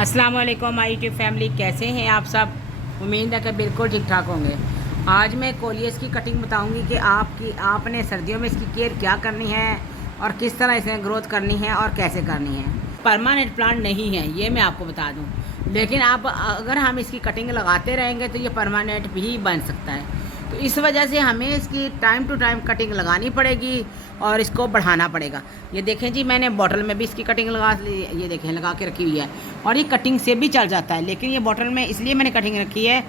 अस्सलाम वालेकुम my YouTube family, कैसे हैं आप सब। उम्मीद है कि बिल्कुल ठीक ठाक होंगे। आज मैं कोलियस की कटिंग बताऊंगी कि आपने सर्दियों में इसकी केयर क्या करनी है और किस तरह इसे ग्रोथ करनी है और कैसे करनी है। परमानेंट प्लांट नहीं है ये मैं आपको बता दूं, लेकिन आप अगर हम इसकी कटिंग लगाते रहेंगे तो ये परमानेंट भी बन सकता है। तो इस वजह से हमें इसकी टाइम टू टाइम कटिंग लगानी पड़ेगी और इसको बढ़ाना पड़ेगा। ये देखें जी, मैंने बॉटल में भी इसकी कटिंग लगा ली, ये देखें लगा के रखी हुई है और ये कटिंग से भी चल जाता है। लेकिन ये बॉटल में इसलिए मैंने कटिंग रखी है,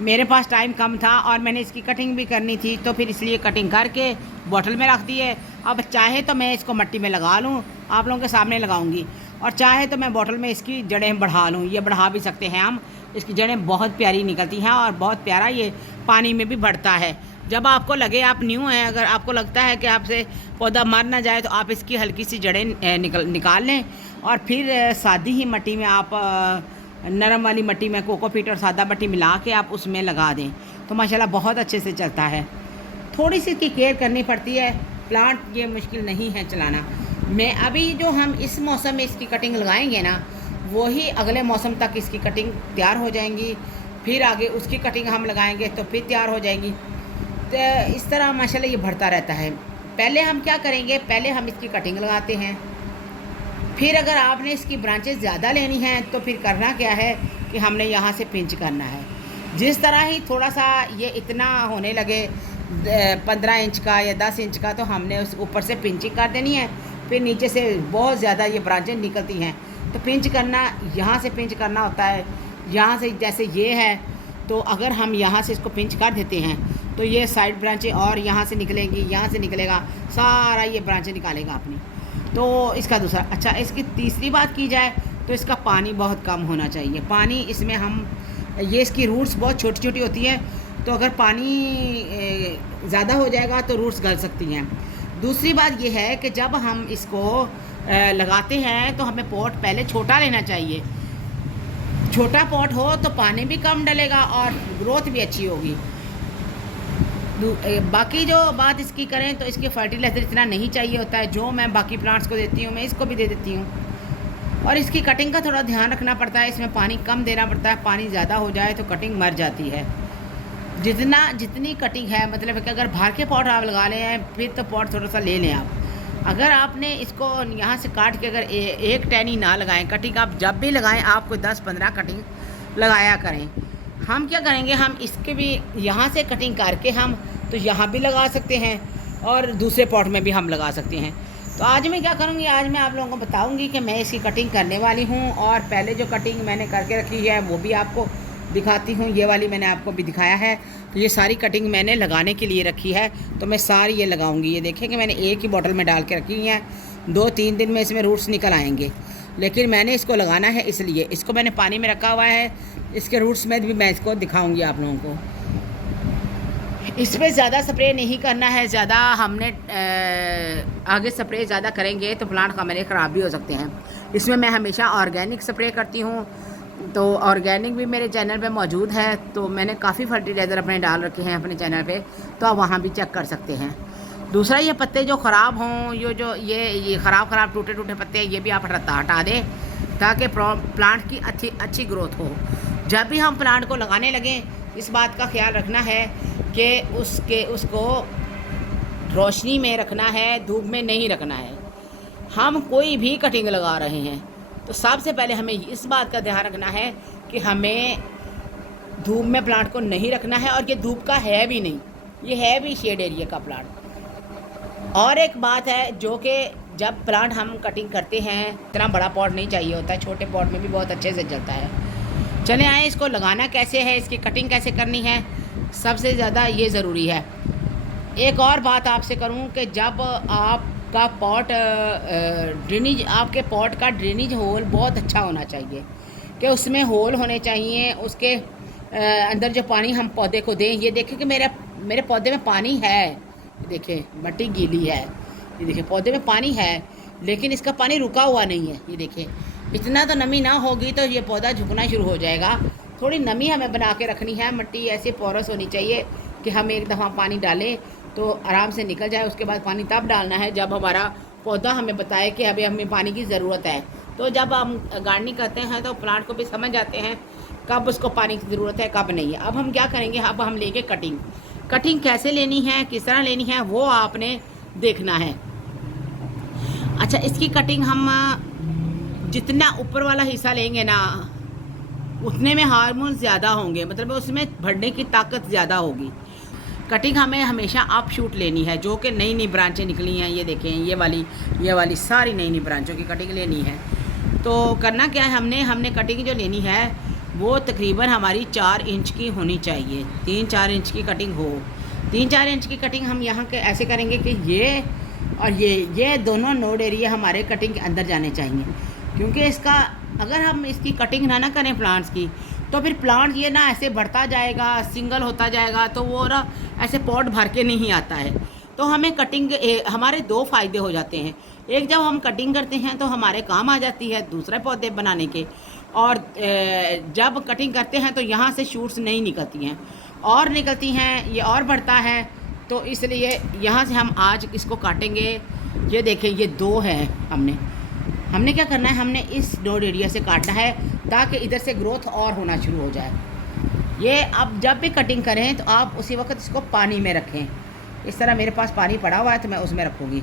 मेरे पास टाइम कम था और मैंने इसकी कटिंग भी करनी थी, तो फिर इसलिए कटिंग करके बॉटल में रख दी है। अब चाहे तो मैं इसको मिट्टी में लगा लूँ, आप लोगों के सामने लगाऊंगी, और चाहे तो मैं बॉटल में इसकी जड़ें बढ़ा लूँ, ये बढ़ा भी सकते हैं हम। इसकी जड़ें बहुत प्यारी निकलती हैं और बहुत प्यारा ये पानी में भी बढ़ता है। जब आपको लगे आप न्यू हैं, अगर आपको लगता है कि आपसे पौधा मर ना जाए, तो आप इसकी हल्की सी जड़ें निकाल लें और फिर सादी ही मिट्टी में आप नरम वाली मिट्टी में कोकोपीट और सादा मिट्टी मिला के आप उसमें लगा दें, तो माशाल्लाह बहुत अच्छे से चलता है। थोड़ी सी इसकी केयर करनी पड़ती है, प्लांट ये मुश्किल नहीं है चलाना। मैं अभी जो हम इस मौसम में इसकी कटिंग लगाएंगे ना, वही अगले मौसम तक इसकी कटिंग तैयार हो जाएंगी, फिर आगे उसकी कटिंग हम लगाएंगे तो फिर तैयार हो जाएगी। तो इस तरह माशाल्लाह ये बढ़ता रहता है। पहले हम क्या करेंगे, पहले हम इसकी कटिंग लगाते हैं, फिर अगर आपने इसकी ब्रांचेस ज़्यादा लेनी हैं तो फिर करना क्या है कि हमने यहाँ से पिंच करना है। जिस तरह ही थोड़ा सा ये इतना होने लगे 15 इंच का या 10 इंच का, तो हमने उस ऊपर से पिंचिंग कर देनी है। फिर नीचे से बहुत ज़्यादा ये ब्रांचें निकलती हैं, तो पिंच करना, यहाँ से पिंच करना होता है। यहाँ से जैसे ये है, तो अगर हम यहाँ से इसको पिंच कर देते हैं तो ये साइड ब्रांचें और यहाँ से निकलेंगी, यहाँ से निकलेगा, सारा ये ब्रांचें निकालेगा अपनी। तो इसका दूसरा, अच्छा इसकी तीसरी बात की जाए तो इसका पानी बहुत कम होना चाहिए। पानी इसमें हम, ये इसकी रूट्स बहुत छोटी छोटी होती हैं, तो अगर पानी ज़्यादा हो जाएगा तो रूट्स गल सकती हैं। दूसरी बात ये है कि जब हम इसको लगाते हैं तो हमें पॉट पहले छोटा लेना चाहिए। छोटा पॉट हो तो पानी भी कम डलेगा और ग्रोथ भी अच्छी होगी। बाकी जो बात इसकी करें तो इसके फर्टिलाइज़र इतना नहीं चाहिए होता है, जो मैं बाकी प्लांट्स को देती हूँ मैं इसको भी दे देती हूँ। और इसकी कटिंग का थोड़ा ध्यान रखना पड़ता है, इसमें पानी कम देना पड़ता है। पानी ज़्यादा हो जाए तो कटिंग मर जाती है। जितनी कटिंग है, मतलब कि अगर बाहर के पॉट आप लगा लें फिर तो पॉट थोड़ा सा ले लें आप। अगर आपने इसको यहाँ से काट के अगर एक टहनी ना लगाएं, कटिंग आप जब भी लगाएं आपको 10-15 कटिंग लगाया करें। हम क्या करेंगे, हम इसके भी यहाँ से कटिंग करके हम तो यहाँ भी लगा सकते हैं और दूसरे पॉट में भी हम लगा सकते हैं। तो आज मैं क्या करूँगी, आज मैं आप लोगों को बताऊँगी कि मैं इसकी कटिंग करने वाली हूँ, और पहले जो कटिंग मैंने करके रखी है वो भी आपको दिखाती हूँ। ये वाली मैंने आपको भी दिखाया है। तो ये सारी कटिंग मैंने लगाने के लिए रखी है, तो मैं सारी ये लगाऊंगी। ये देखें कि मैंने एक ही बॉटल में डाल के रखी हुई है। 2-3 दिन में इसमें रूट्स निकल आएंगे, लेकिन मैंने इसको लगाना है इसलिए इसको मैंने पानी में रखा हुआ है। इसके रूट्स में भी मैं इसको दिखाऊँगी आप लोगों को। इसमें ज़्यादा स्प्रे नहीं करना है, ज़्यादा हमने आगे स्प्रे ज़्यादा करेंगे तो प्लांट हमारे ख़राब भी हो सकते हैं। इसमें मैं हमेशा ऑर्गेनिक स्प्रे करती हूँ, तो ऑर्गेनिक भी मेरे चैनल पे मौजूद है। तो मैंने काफ़ी फर्टिलाइज़र अपने डाल रखे हैं अपने चैनल पे, तो आप वहाँ भी चेक कर सकते हैं। दूसरा, ये पत्ते जो ख़राब हों, ये ख़राब टूटे पत्ते, ये भी आप हटा दें ताकि प्लांट की अच्छी ग्रोथ हो। जब भी हम प्लांट को लगाने लगें, इस बात का ख्याल रखना है कि उसको रोशनी में रखना है, धूप में नहीं रखना है। हम कोई भी कटिंग लगा रहे हैं तो सबसे पहले हमें इस बात का ध्यान रखना है कि हमें धूप में प्लांट को नहीं रखना है, और ये धूप का है भी नहीं, ये है भी शेड एरिया का प्लांट। और एक बात है जो कि जब प्लांट हम कटिंग करते हैं, इतना बड़ा पॉट नहीं चाहिए होता है, छोटे पॉट में भी बहुत अच्छे से चलता है। चले आए, इसको लगाना कैसे है, इसकी कटिंग कैसे करनी है, सबसे ज़्यादा ये ज़रूरी है। एक और बात आपसे करूँ कि जब आपका पॉट ड्रेनेज, आपके पॉट का ड्रेनेज होल बहुत अच्छा होना चाहिए, कि उसमें होल होने चाहिए, उसके अंदर जो पानी हम पौधे को दें। ये देखें कि मेरे पौधे में पानी है, देखें मिट्टी गीली है, ये देखें पौधे में पानी है, लेकिन इसका पानी रुका हुआ नहीं है। ये देखें, इतना तो नमी ना होगी तो ये पौधा झुकना शुरू हो जाएगा। थोड़ी नमी हमें बना के रखनी है, मिट्टी ऐसे पोरस होनी चाहिए कि हम एक दफ़ा पानी डालें तो आराम से निकल जाए। उसके बाद पानी तब डालना है जब हमारा पौधा हमें बताए कि अभी हमें पानी की ज़रूरत है, तो जब हम गार्डनिंग करते हैं तो प्लांट को भी समझ जाते हैं कब उसको पानी की ज़रूरत है, कब नहीं है। अब हम क्या करेंगे, अब हम लेंगे कटिंग कैसे लेनी है, किस तरह लेनी है, वो आपने देखना है। अच्छा, इसकी कटिंग हम जितना ऊपर वाला हिस्सा लेंगे ना, उतने में हार्मोन ज़्यादा होंगे, मतलब उसमें बढ़ने की ताकत ज़्यादा होगी। कटिंग हमें हमेशा अप शूट लेनी है, जो कि नई नई ब्रांचें निकली हैं, ये देखें, ये वाली सारी नई नई ब्रांचों की कटिंग लेनी है। तो करना क्या है, हमने कटिंग जो लेनी है वो तकरीबन हमारी 4 इंच की होनी चाहिए। 3-4 इंच की कटिंग हो। 3-4 इंच की कटिंग हम यहाँ के ऐसे करेंगे कि ये और ये दोनों नोड एरिया हमारे कटिंग के अंदर जाने चाहिए, क्योंकि इसका अगर हम इसकी कटिंग ना करें प्लांट्स की, तो फिर प्लांट ये ना ऐसे बढ़ता जाएगा, सिंगल होता जाएगा, तो वो ना ऐसे पॉट भर के नहीं आता है। तो हमें कटिंग हमारे 2 फ़ायदे हो जाते हैं। एक, जब हम कटिंग करते हैं तो हमारे काम आ जाती है दूसरे पौधे बनाने के, और जब कटिंग करते हैं तो यहाँ से शूट्स नहीं निकलती हैं, और निकलती हैं ये और बढ़ता है। तो इसलिए यहाँ से हम आज इसको काटेंगे। ये देखें, ये 2 हैं। हमने क्या करना है, हमने इस नोड एरिया से काटना है ताकि इधर से ग्रोथ और होना शुरू हो जाए। ये अब जब भी कटिंग करें तो आप उसी वक्त इसको पानी में रखें। इस तरह मेरे पास पानी पड़ा हुआ है तो मैं उसमें रखूँगी।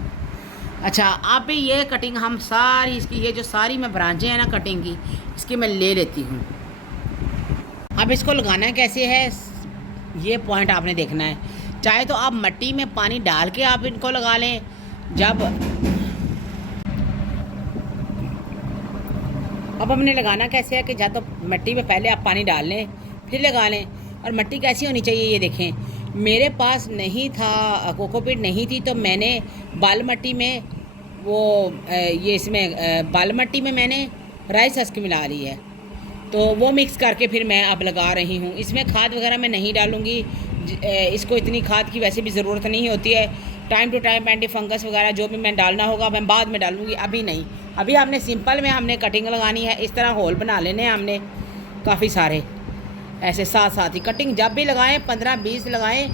अच्छा, अब भी ये कटिंग हम सारी इसकी, ये जो सारी मैं ब्रांचें हैं ना कटिंग की, इसकी मैं ले लेती हूँ। अब इसको लगाना कैसे है, ये पॉइंट आपने देखना है। चाहे तो आप मिट्टी में पानी डाल के आप इनको लगा लें। अब हमने लगाना कैसे है कि या तो मिट्टी में पहले आप पानी डाल लें फिर लगा लें। और मिट्टी कैसी होनी चाहिए, ये देखें, मेरे पास नहीं था, कोकोपीट नहीं थी, तो मैंने बाल मिट्टी में बाल मिट्टी में मैंने राइस हस्क मिला ली है, तो वो मिक्स करके फिर मैं अब लगा रही हूँ। इसमें खाद वगैरह मैं नहीं डालूँगी, इसको इतनी खाद की वैसे भी ज़रूरत नहीं होती है। Time to time anti fungus वगैरह जो भी मैं डालना होगा मैं बाद में डालूँगी, अभी नहीं। अभी हमने सिंपल में हमने कटिंग लगानी है। इस तरह होल बना लेने हैं हमने काफ़ी सारे, ऐसे साथ ही कटिंग जब भी लगाएं 15-20 लगाएं।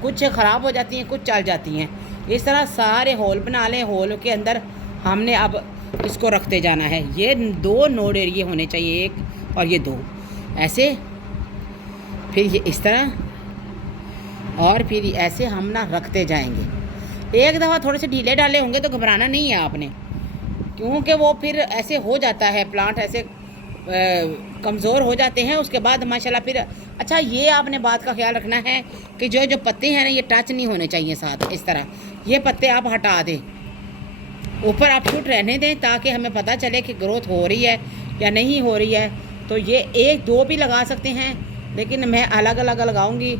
कुछ ख़राब हो जाती हैं, कुछ चल जाती हैं। इस तरह सारे होल बना लें। होल के अंदर हमने अब इसको रखते जाना है। ये 2 नोड एरिए होने चाहिए, एक और ये 2 ऐसे, फिर ये इस तरह, और फिर ऐसे हम ना रखते जाएंगे। एक दफ़ा थोड़े से ढीले डाले होंगे तो घबराना नहीं है आपने, क्योंकि वो फिर ऐसे हो जाता है, प्लांट ऐसे कमज़ोर हो जाते हैं उसके बाद माशाल्लाह फिर। अच्छा, ये आपने बात का ख्याल रखना है कि जो पत्ते हैं ना, ये टच नहीं होने चाहिए साथ। इस तरह ये पत्ते आप हटा दें, ऊपर आप शूट रहने दें ताकि हमें पता चले कि ग्रोथ हो रही है या नहीं हो रही है। तो ये 1-2 भी लगा सकते हैं, लेकिन मैं अलग अलग लगाऊंगी।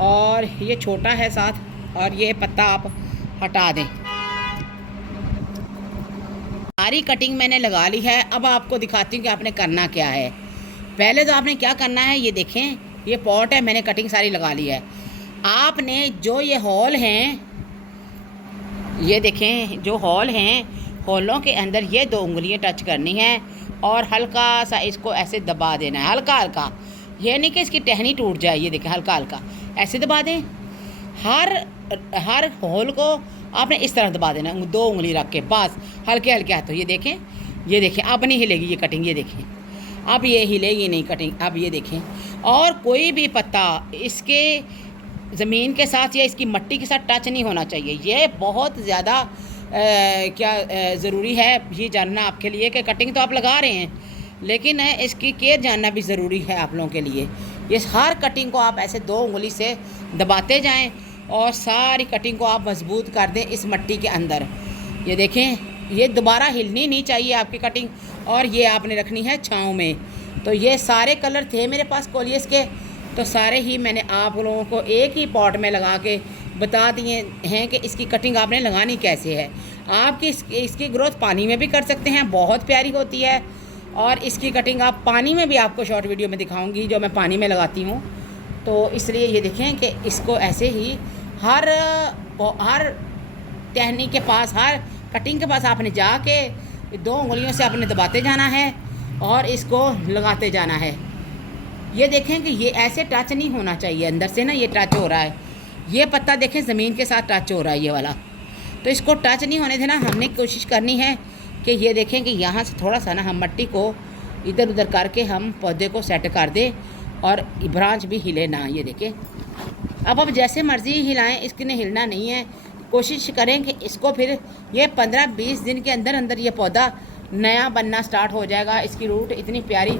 और ये छोटा है साथ, और ये पत्ता आप हटा दें। सारी कटिंग मैंने लगा ली है। अब आपको दिखाती हूँ कि आपने करना क्या है। पहले तो आपने क्या करना है, ये देखें, ये पॉट है, मैंने कटिंग सारी लगा ली है। आपने जो ये हॉल हैं, ये देखें, जो हॉल हैं, हॉलों के अंदर ये 2 उंगलियां टच करनी है और हल्का सा इसको ऐसे दबा देना है, हल्का हल्का। ये नहीं कि इसकी टहनी टूट जाए, ये देखें, हल्का हल्का ऐसे दबा दें। हर होल को आपने इस तरह दबा देना, 2 उंगली रख के, बस हल्के हल्के हाथों। ये देखें, अब नहीं हिलेगी ये कटिंग, ये देखें, अब ये हिलेगी नहीं कटिंग। अब ये देखें, और कोई भी पत्ता इसके ज़मीन के साथ या इसकी मिट्टी के साथ टच नहीं होना चाहिए। ये बहुत ज़्यादा ज़रूरी है ये जानना आपके लिए कि कटिंग तो आप लगा रहे हैं, लेकिन इसकी केयर जानना भी ज़रूरी है आप लोगों के लिए। ये हर कटिंग को आप ऐसे 2 उंगली से दबाते जाएं और सारी कटिंग को आप मजबूत कर दें इस मिट्टी के अंदर। ये देखें, ये दोबारा हिलनी नहीं चाहिए आपकी कटिंग, और ये आपने रखनी है छाँव में। तो ये सारे कलर थे मेरे पास कोलियस के, तो सारे ही मैंने आप लोगों को एक ही पॉट में लगा के बता दिए हैं कि इसकी कटिंग आपने लगानी कैसे है। आपकी इसकी ग्रोथ पानी में भी कर सकते हैं, बहुत प्यारी होती है। और इसकी कटिंग आप पानी में भी, आपको शॉर्ट वीडियो में दिखाऊंगी जो मैं पानी में लगाती हूँ। तो इसलिए ये देखें कि इसको ऐसे ही हर टहनी के पास, हर कटिंग के पास आपने जाके 2 उंगलियों से आपने दबाते जाना है और इसको लगाते जाना है। ये देखें कि ये ऐसे टच नहीं होना चाहिए, अंदर से ना ये टच हो रहा है। ये पत्ता देखें ज़मीन के साथ टच हो रहा है ये वाला, तो इसको टच नहीं होने देना। हमने कोशिश करनी है कि ये देखें कि यहाँ से थोड़ा सा ना हम मिट्टी को इधर उधर करके हम पौधे को सेट कर दें और ब्रांच भी हिले ना। ये देखें, अब जैसे मर्ज़ी हिलाएं, इसने हिलना नहीं है। कोशिश करें कि इसको फिर ये 15-20 दिन के अंदर अंदर ये पौधा नया बनना स्टार्ट हो जाएगा। इसकी रूट इतनी प्यारी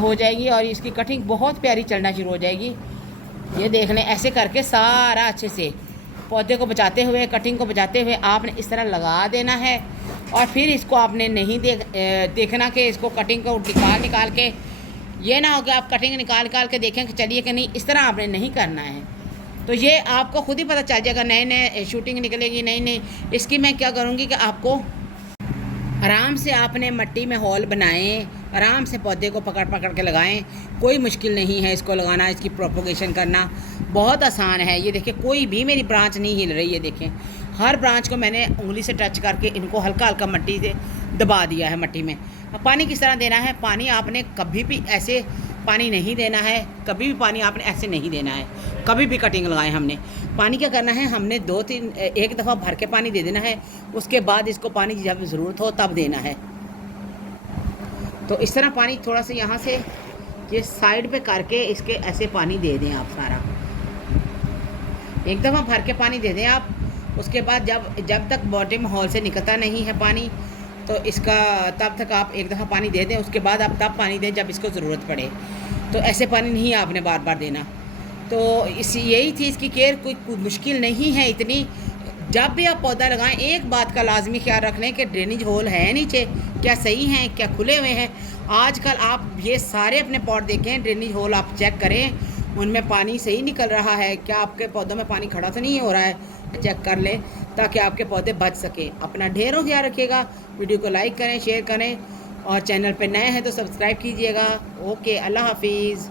हो जाएगी और इसकी कटिंग बहुत प्यारी चलना शुरू हो जाएगी। ये देख लें, ऐसे करके सारा अच्छे से पौधे को बचाते हुए, कटिंग को बचाते हुए आपने इस तरह लगा देना है। और फिर इसको आपने नहीं देखना कि इसको कटिंग को निकाल के, ये ना हो कि आप कटिंग निकाल के देखें कि चलिए कि नहीं, इस तरह आपने नहीं करना है। तो ये आपको खुद ही पता चल जाएगा, नए शूटिंग निकलेगी नई। इसकी मैं क्या करूँगी कि आपको आराम से आपने मिट्टी में होल बनाएं, आराम से पौधे को पकड़ के लगाएं। कोई मुश्किल नहीं है इसको लगाना, इसकी प्रोपोगेशन करना बहुत आसान है। ये देखें, कोई भी मेरी ब्रांच नहीं हिल रही है। देखें, हर ब्रांच को मैंने उंगली से टच करके इनको हल्का हल्का मिट्टी से दबा दिया है मिट्टी में। अब पानी किस तरह देना है, पानी आपने कभी भी ऐसे पानी नहीं देना है, कभी भी पानी आपने ऐसे नहीं देना है। कभी भी कटिंग लगाएं हमने पानी क्या करना है, हमने 2-3 एक दफ़ा भर के पानी दे देना है। उसके बाद इसको पानी जब ज़रूरत हो तब देना है। तो इस तरह पानी थोड़ा सा यहाँ से ये साइड पे करके इसके ऐसे पानी दे दें आप सारा। एक दफ़ा भर के पानी दे दें आप। उसके बाद जब तक बॉटम होल से निकलता नहीं है पानी, तो इसका तब तक आप एक दफ़ा पानी दे दें। उसके बाद आप तब पानी दें जब इसको ज़रूरत पड़े। तो ऐसे पानी नहीं आपने बार बार देना। तो यही थी इसकी केयर, कोई मुश्किल नहीं है इतनी। जब भी आप पौधा लगाएं, एक बात का लाजमी ख्याल रख लें कि ड्रेनेज होल है नीचे, क्या सही हैं, क्या खुले हुए हैं। आजकल आप ये सारे अपने पॉट देखें, ड्रेनेज होल आप चेक करें, उनमें पानी सही निकल रहा है, क्या आपके पौधों में पानी खड़ा तो नहीं हो रहा है, चेक कर लें ताकि आपके पौधे बच सकें। अपना ढेरों ख्याल रखिएगा। वीडियो को लाइक करें, शेयर करें और चैनल पर नए हैं तो सब्सक्राइब कीजिएगा। ओके, अल्लाह हाफिज़।